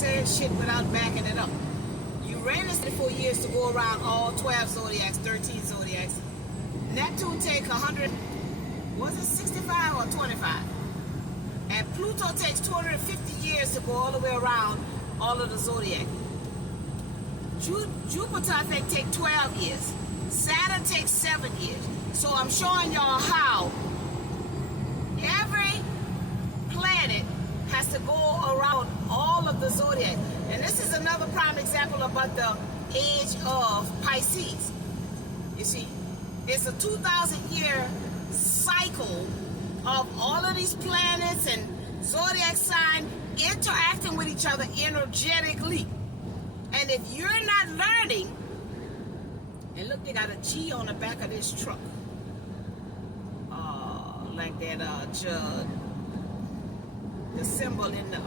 saying shit without backing it up. Uranus took 4 years to go around all 12 zodiacs, 13 zodiacs. Neptune take 100, was it 65 or 25? And Pluto takes 250 years to go all the way around all of the zodiac. Jupiter, I think, take 12 years. Saturn takes 7 years. So I'm showing y'all how every planet has to go around all of the zodiac. And this is another prime example about the age of Pisces. You see, it's a 2,000-year cycle of all of these planets and zodiac sign interacting with each other energetically. And if you're not learning, and look, they got a G on the back of this truck, like that Judd, the symbol in the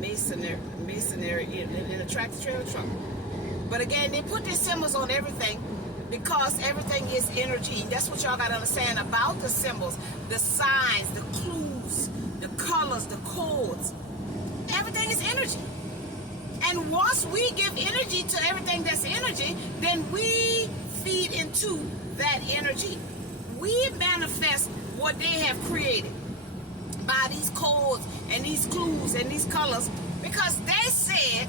masonry in the tractor trailer truck. But again, they put these symbols on everything because everything is energy. That's what y'all got to understand about the symbols, the signs, the clues, the colors, the codes. Everything is energy. And once we give energy to everything that's energy, then we feed into that energy. We manifest what they have created by these codes and these clues and these colors, because they said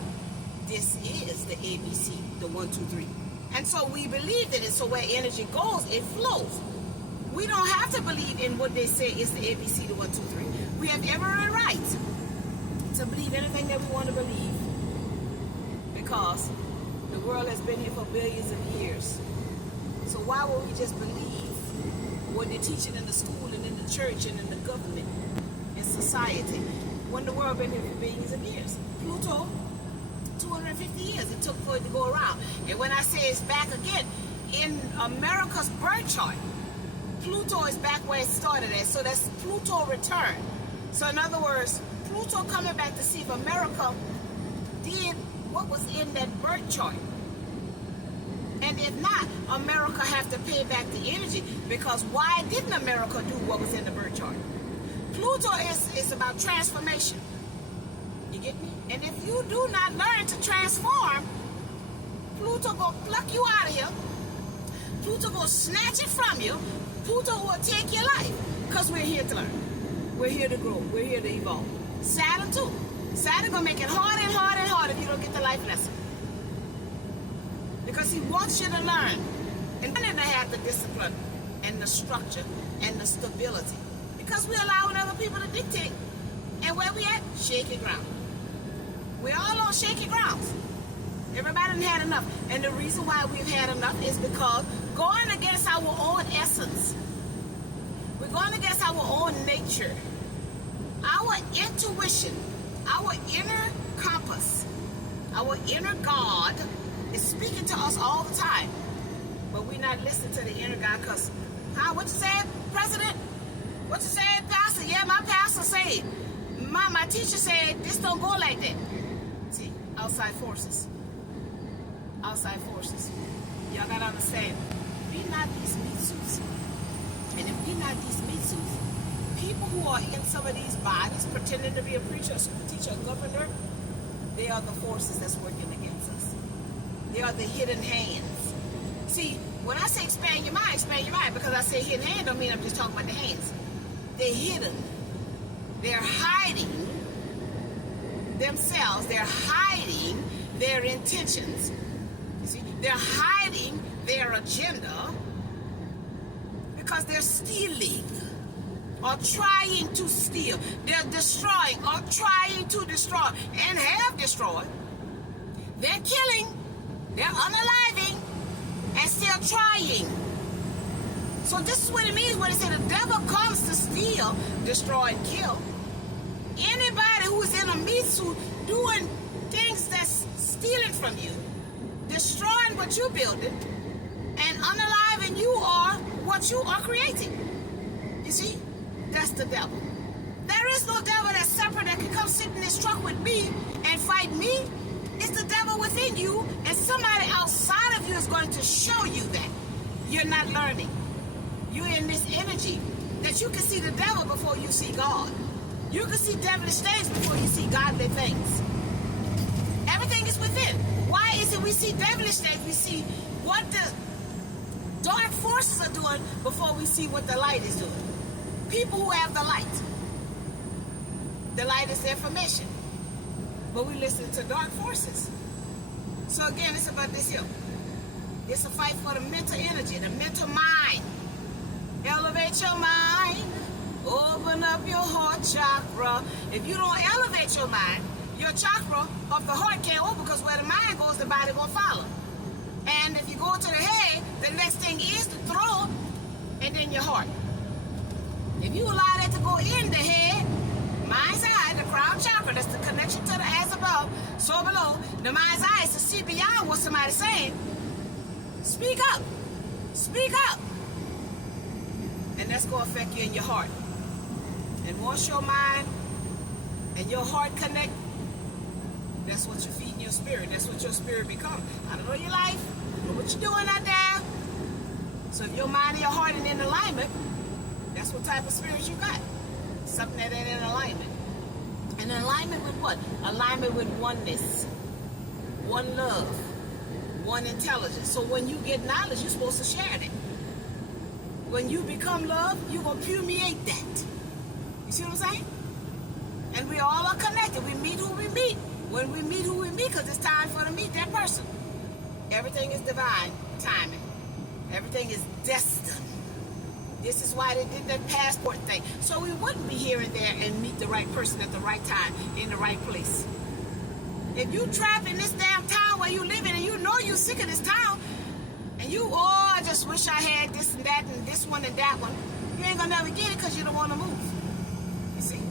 this is the ABC, the 1, 2, 3. And so we believed in it. So where energy goes, it flows. We don't have to believe in what they say is the ABC, the 1, 2, 3. We have every right to believe anything that we want to believe, because the world has been here for billions of years. So why would we just believe what they're teaching in the school and in the church and in the government and society when the world been here for billions of years? Pluto, 250 years it took for it to go around. And when I say it's back again, in America's birth chart, Pluto is back where it started at. So that's Pluto return. So in other words, Pluto coming back to see if America did what was in that birth chart. And if not, America have to pay back the energy, because why didn't America do what was in the birth chart? Pluto is about transformation. You get me? And if you do not learn to transform, Pluto gonna pluck you out of here. Pluto gonna snatch it from you. Pluto will take your life, because we're here to learn. We're here to grow. We're here to evolve. Saturn too. Saturn gonna make it harder and harder and harder if you don't get the life lesson. Because he wants you to learn. And then to have the discipline and the structure and the stability. Because we're allowing other people to dictate. And where we at? Shaky ground. We're all on shaky grounds. Everybody done had enough. And the reason why we've had enough is because going against our own essence. We're going against our own nature. Our intuition, our inner compass, our inner God is speaking to us all the time. But we're not listening to the inner God, because, what you said, President? What you said, Pastor? Yeah, my pastor said. My teacher said, this don't go like that. See, outside forces. Outside forces. Y'all got to understand, we not these meat suits. And if we not these meat suits, people who are in some of these bodies pretending to be a preacher, a super teacher, a governor, they are the forces that's working against us. They are the hidden hands. See, when I say expand your mind, because I say hidden hand don't mean I'm just talking about the hands. They're hidden. They're hiding themselves. They're hiding their intentions. You see, they're hiding their agenda because they're stealing or trying to steal. They're destroying or trying to destroy and have destroyed. They're killing. They're unaliving and still trying. So this is what it means when it says the devil comes to steal, destroy, and kill. Anybody who is in a meat suit doing things that's stealing from you, destroying what you're building, and unaliving you are what you are creating. You see? That's the devil. There is no devil that's separate that can come sit in this truck with me and fight me. It's the devil within you, and somebody outside of you is going to show you that. You're not learning. You're in this energy that you can see the devil before you see God. You can see devilish things before you see godly things. see devilish things, we see what the dark forces are doing before we see what the light is doing. People who have the light is their information, but we listen to dark forces. So again, it's about this here. It's a fight for the mental energy, the mental mind. Elevate your mind. Open up your heart chakra. If you don't elevate your mind, your chakra of the heart can't open, because where the mind goes, the body will follow. And if you go to the head, the next thing is the throat and then your heart. If you allow that to go in the head, mind's eye, the crown chakra, that's the connection to the as above, so below, the mind's eye is to see beyond what somebody's saying. Speak up. Speak up. And that's going to affect you in your heart. And once your mind and your heart connect, that's what you feed in your spirit. That's what your spirit becomes. I don't know your life. I know what you're doing out there. So if your mind and your heart are in alignment, that's what type of spirit you got. Something that ain't in alignment. And alignment with what? Alignment with oneness. One love. One intelligence. So when you get knowledge, you're supposed to share it. When you become love, you're going to permeate that. You see what I'm saying? And we all are connected. We meet who we meet. When we meet who we meet, because it's time for to meet that person. Everything is divine timing. Everything is destined. This is why they did that passport thing. So we wouldn't be here and there and meet the right person at the right time, in the right place. If you trapped in this damn town where you live in and you know you're sick of this town, and you, I just wish I had this and that and this one and that one, you ain't gonna never get it because you don't want to move. You see?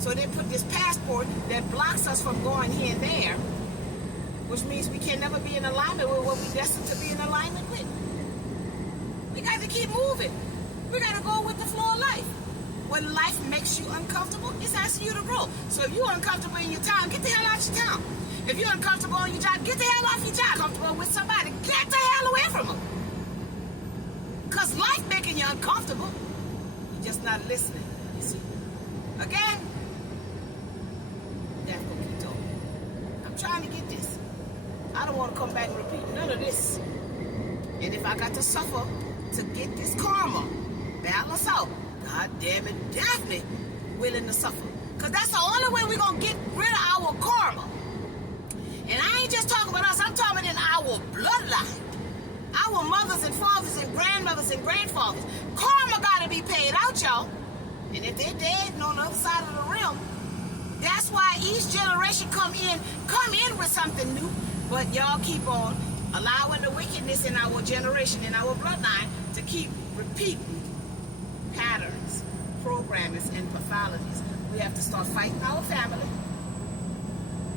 So they put this passport that blocks us from going here and there, which means we can never be in alignment with what we're destined to be in alignment with. We got to keep moving. We got to go with the flow of life. When life makes you uncomfortable, it's asking you to grow. So if you're uncomfortable in your town, get the hell out your town. If you're uncomfortable on your job, get the hell off your job. Comfortable with somebody, get the hell away from them. Because life making you uncomfortable, you're just not listening. You see? Again, that's going to keep talking. I'm trying to get this. I don't want to come back and repeat none of this. And if I got to suffer to get this karma balance out, God damn it, definitely willing to suffer. Because that's the only way we're going to get rid of our karma. And I ain't just talking about us, I'm talking in our bloodline. Our mothers and fathers and grandmothers and grandfathers. Karma got to be paid out, y'all. And if they're dead and on the other side of the realm, that's why each generation come in with something new. But y'all keep on allowing the wickedness in our generation, in our bloodline, to keep repeating patterns, programmings, and pathologies. We have to start fighting our family.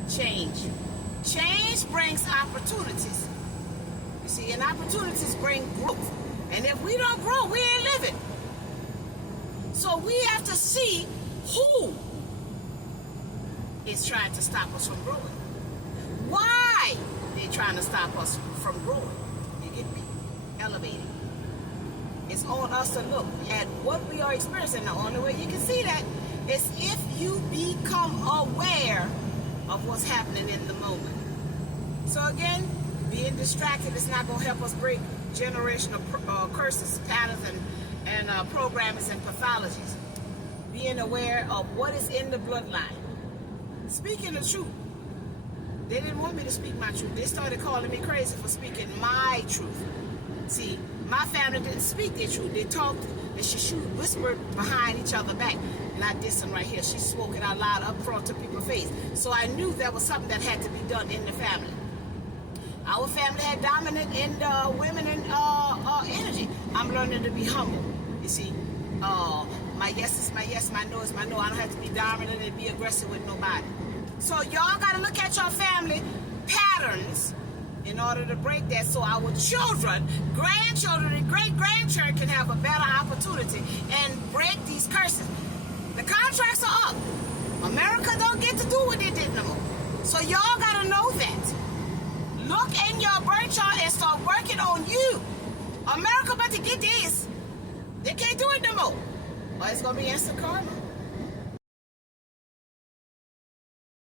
Change. Change brings opportunities. You see, and opportunities bring growth. And if we don't grow, we ain't living. So we have to see who is trying to stop us from growing. Why they're trying to stop us from growing. You get me? Elevating. It's on us to look at what we are experiencing. The only way you can see that is if you become aware of what's happening in the moment. So again, being distracted is not going to help us break generational curses, patterns, and programmings and pathologies. Being aware of what is in the bloodline. Speaking the truth. They didn't want me to speak my truth. They started calling me crazy for speaking my truth. See, my family didn't speak their truth. They talked and she whispered behind each other back. Not this one right here. She spoke it out loud up front to people's face. So I knew there was something that had to be done in the family. Our family had dominant in women and energy. I'm learning to be humble. You see, my yes is my yes, my no is my no. I don't have to be dominant and be aggressive with nobody. So y'all got to look at your family patterns in order to break that, so our children, grandchildren, and great-grandchildren can have a better opportunity and break these curses. The contracts are up. America don't get to do what they did no more. So y'all got to know that. Look in your birth chart and start working on you. America about to get this. They can't do it no more. Or it's going to be instant karma.